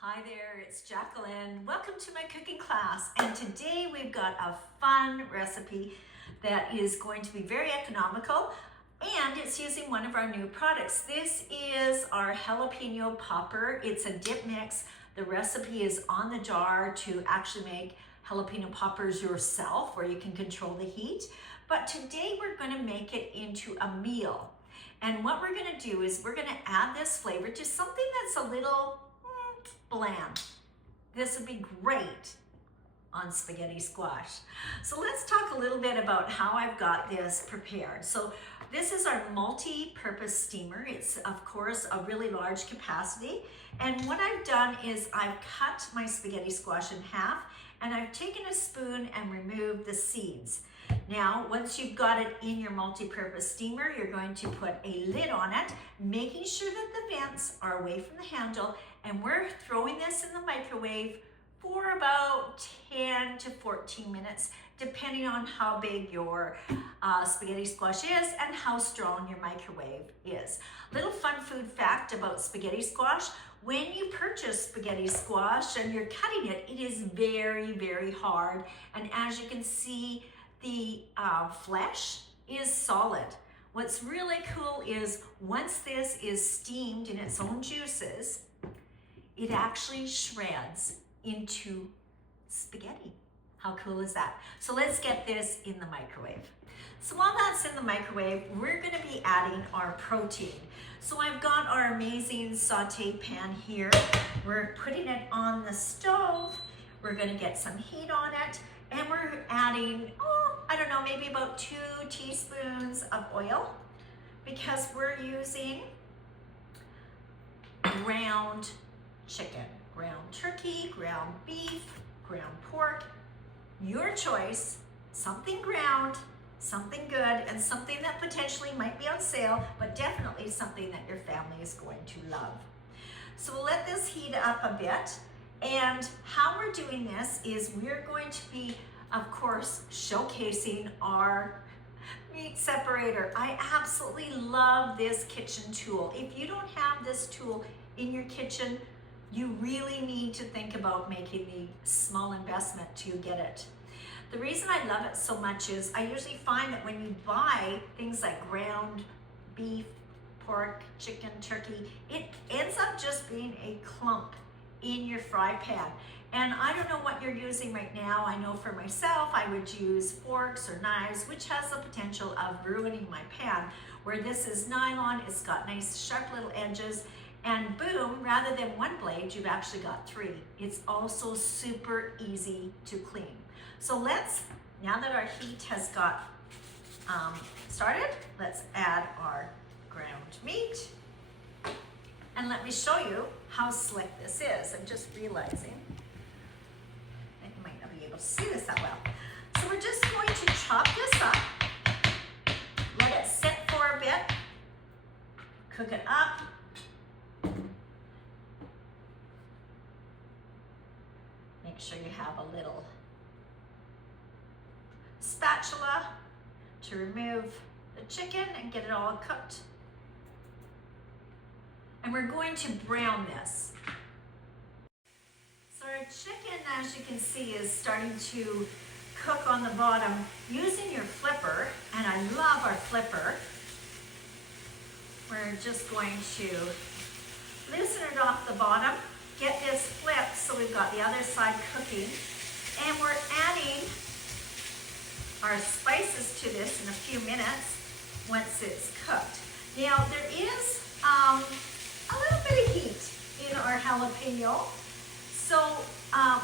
Hi there, it's Jacqueline. Welcome to my cooking class. And today we've got a fun recipe that is going to be very economical, and it's using one of our new products. This is our jalapeno popper. It's a dip mix. The recipe is on the jar to actually make jalapeno poppers yourself, where you can control the heat. But today we're going to make it into a meal. And what we're going to do is we're going to add this flavor to something that's a little bland. This would be great on spaghetti squash. So let's talk a little bit about how I've got this prepared. So this is our multi-purpose steamer. It's of course a really large capacity. And what I've done is I've cut my spaghetti squash in half, and I've taken a spoon and removed the seeds. Now, once you've got it in your multi-purpose steamer, you're going to put a lid on it, making sure that the vents are away from the handle, and we're throwing this in the microwave for about 10 to 14 minutes, depending on how big your spaghetti squash is and how strong your microwave is. Little fun food fact about spaghetti squash: when you purchase spaghetti squash and you're cutting it, it is very, very hard. And as you can see, the flesh is solid. What's really cool is once this is steamed in its own juices, it actually shreds into spaghetti. How cool is that? So let's get this in the microwave. So while that's in the microwave, we're gonna be adding our protein. So I've got our amazing saute pan here. We're putting it on the stove. We're gonna get some heat on it, and we're adding, I don't know, maybe about 2 teaspoons of oil, because we're using ground chicken, ground turkey, ground beef, ground pork, your choice. Something ground, something good, and something that potentially might be on sale, but definitely something that your family is going to love. So we'll let this heat up a bit, and how we're doing this is we're going to be, of course, showcasing our meat separator. I absolutely love this kitchen tool. If you don't have this tool in your kitchen, you really need to think about making the small investment to get it. The reason I love it so much is I usually find that when you buy things like ground beef, pork, chicken, turkey, it ends up just being a clump in your fry pan. And I don't know what you're using right now. I know for myself, I would use forks or knives, which has the potential of ruining my pan. Where this is nylon, it's got nice sharp little edges, and boom, rather than one blade, you've actually got 3. It's also super easy to clean. So let's, now that our heat has got started, let's add our ground meat. And let me show you how slick this is. I'm just realizing that you might not be able to see this that well. So we're just going to chop this up, let it sit for a bit, cook it up. Make sure you have a little spatula to remove the chicken and get it all cooked. And we're going to brown this. So our chicken, as you can see, is starting to cook on the bottom using your flipper, and I love our flipper. We're just going to loosen it off the bottom, get this flipped so we've got the other side cooking, and we're adding our spices to this in a few minutes once it's cooked. Now there is a little bit of heat in our jalapeno, so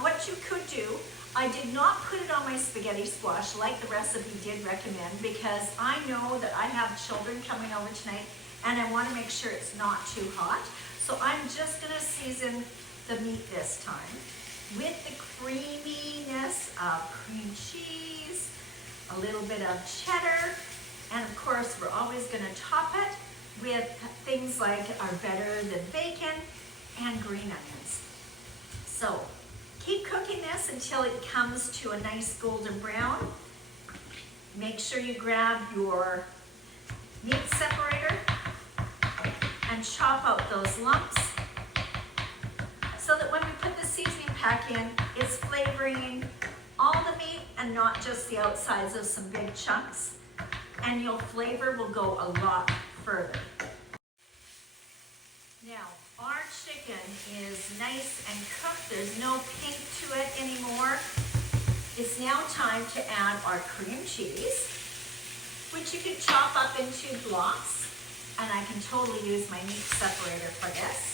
what you could do, I did not put it on my spaghetti squash like the recipe did recommend, because I know that I have children coming over tonight and I want to make sure it's not too hot. So I'm just going to season the meat this time with the creaminess of cream cheese, a little bit of cheddar, and of course we're always going to top it with things like our better than bacon and green onions. So keep cooking this until it comes to a nice golden brown. Make sure you grab your meat separator and chop out those lumps so that when we put the seasoning pack in, it's flavoring all the meat and not just the outsides of some big chunks. And your flavor will go a lot further. Now, our chicken is nice and cooked. There's no pink to it anymore. It's now time to add our cream cheese, which you can chop up into blocks, and I can totally use my meat separator for this.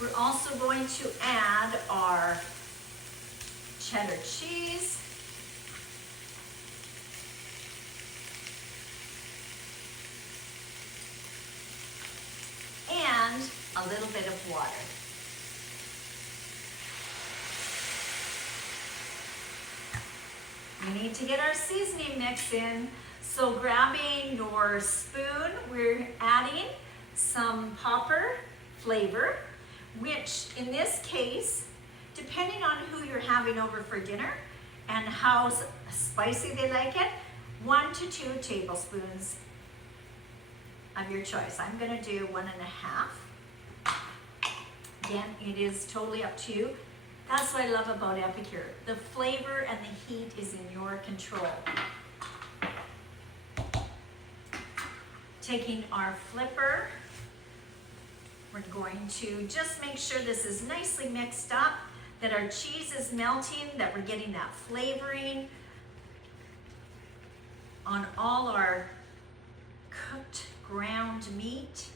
We're also going to add our cheddar cheese. And a little bit of water. We need to get our seasoning mix in. So grabbing your spoon, we're adding some popper flavor, which in this case, depending on who you're having over for dinner and how spicy they like it, 1 to 2 tablespoons of your choice. I'm gonna do 1.5. Again, it is totally up to you. That's what I love about Epicure. The flavor and the heat is in your control. Taking our flipper, we're going to just make sure this is nicely mixed up, that our cheese is melting, that we're getting that flavoring on all our cooked ground meat.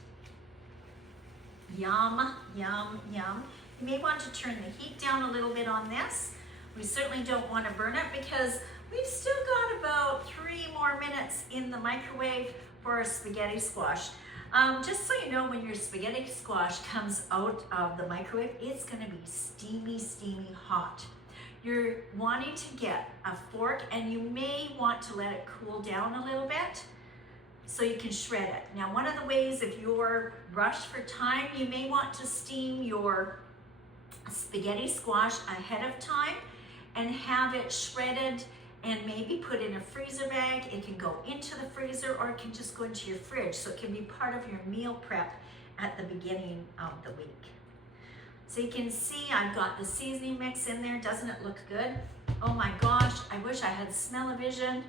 Yum, yum, yum. You may want to turn the heat down a little bit on this. We certainly don't want to burn it because we've still got about 3 more minutes in the microwave for our spaghetti squash. Just so you know, when your spaghetti squash comes out of the microwave, it's going to be steamy, steamy hot. You're wanting to get a fork, and you may want to let it cool down a little bit so you can shred it. Now, one of the ways, if you're rushed for time, you may want to steam your spaghetti squash ahead of time and have it shredded and maybe put in a freezer bag. It can go into the freezer, or it can just go into your fridge, so it can be part of your meal prep at the beginning of the week. So you can see I've got the seasoning mix in there. Doesn't it look good? Oh my gosh, I wish I had smell-o-vision.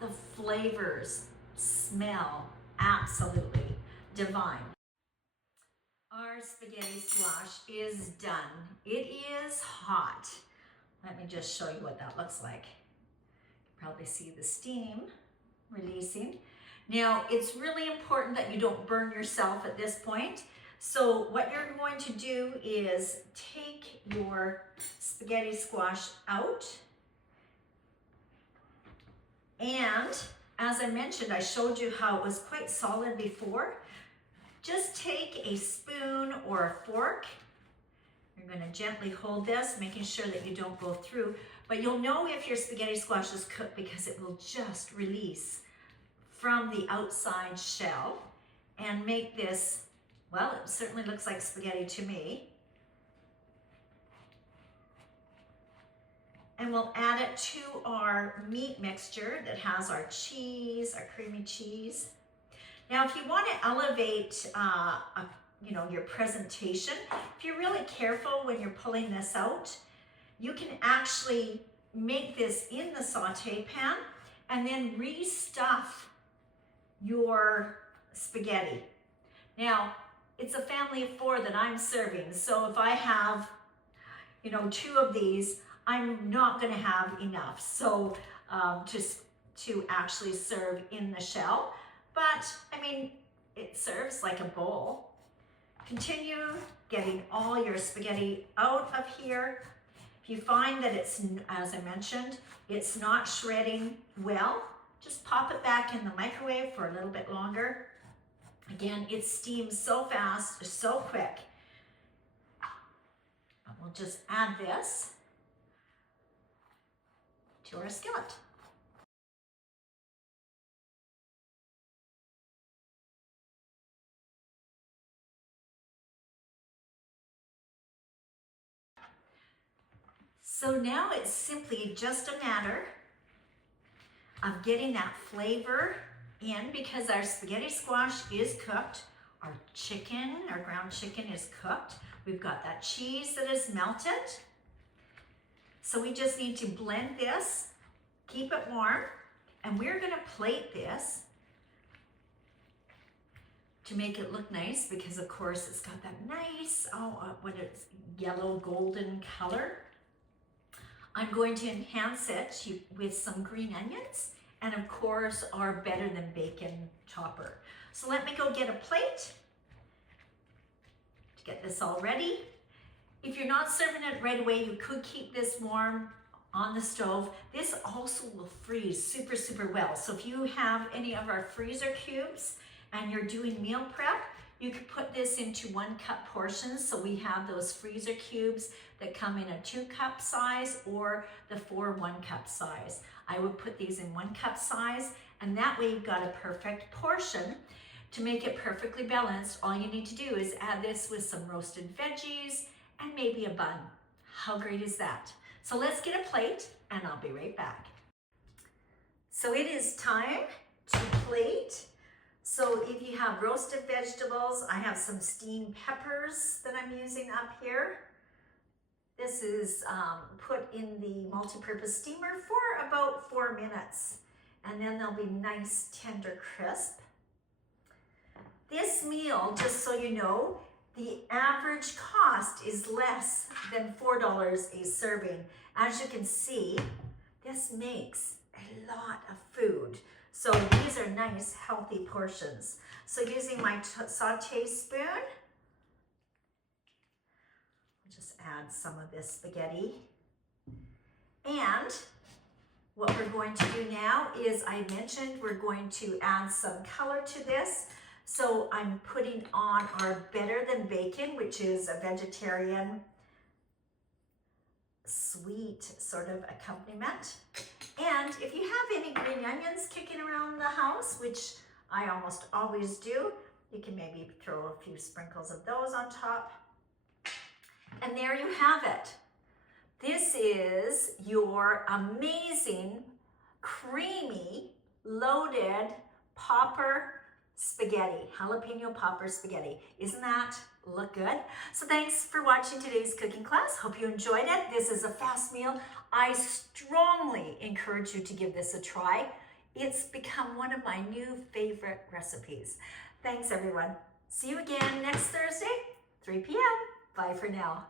The flavors smell absolutely divine. Our spaghetti squash is done. It is hot. Let me just show you what that looks like. You can probably see the steam releasing. Now, it's really important that you don't burn yourself at this point. So what you're going to do is take your spaghetti squash out. And as I mentioned, I showed you how it was quite solid before. Just take a spoon or a fork. You're going to gently hold this, making sure that you don't go through. But you'll know if your spaghetti squash is cooked because it will just release from the outside shell and make this, well, it certainly looks like spaghetti to me. And we'll add it to our meat mixture that has our cheese, our creamy cheese. Now, if you want to elevate, your presentation, if you're really careful when you're pulling this out, you can actually make this in the saute pan and then restuff your spaghetti. Now, it's a family of 4 that I'm serving, so if I have, 2 of these, I'm not going to have enough. So just to actually serve in the shell. But, it serves like a bowl. Continue getting all your spaghetti out of here. If you find that it's, as I mentioned, it's not shredding well, just pop it back in the microwave for a little bit longer. Again, it steams so fast, so quick. We'll just add this to our skillet. So now it's simply just a matter of getting that flavor in because our spaghetti squash is cooked. Our ground chicken is cooked. We've got that cheese that is melted. So we just need to blend this, keep it warm, and we're gonna plate this to make it look nice because of course it's got that nice, what it's yellow golden color. I'm going to enhance it with some green onions and of course our better than bacon chopper. So let me go get a plate to get this all ready. If you're not serving it right away, you could keep this warm on the stove. This also will freeze super, super well. So if you have any of our freezer cubes and you're doing meal prep, you could put this into 1 cup portions. So we have those freezer cubes that come in a 2 cup size or the 4 1 cup size. I would put these in 1 cup size, and that way you've got a perfect portion. To make it perfectly balanced, all you need to do is add this with some roasted veggies and maybe a bun. How great is that? So let's get a plate and I'll be right back. So it is time to plate. So if you have roasted vegetables, I have some steamed peppers that I'm using up here. This is put in the multi-purpose steamer for about 4 minutes, and then they'll be nice, tender, crisp. This meal, just so you know, the average cost is less than $4 a serving. As you can see, this makes a lot of food. So these are nice, healthy portions. So using my saute spoon, I'll just add some of this spaghetti. And what we're going to do now is, I mentioned we're going to add some color to this. So I'm putting on our better than bacon, which is a vegetarian sweet sort of accompaniment. And if you have any green onions kicking around the house, which I almost always do, you can maybe throw a few sprinkles of those on top. And there you have it. This is your amazing, creamy, loaded popper spaghetti, jalapeno popper spaghetti. Isn't that look good? So thanks for watching today's cooking class. Hope you enjoyed it. This is a fast meal. I strongly encourage you to give this a try. It's become one of my new favorite recipes. Thanks everyone. See you again next Thursday, 3 p.m. Bye for now.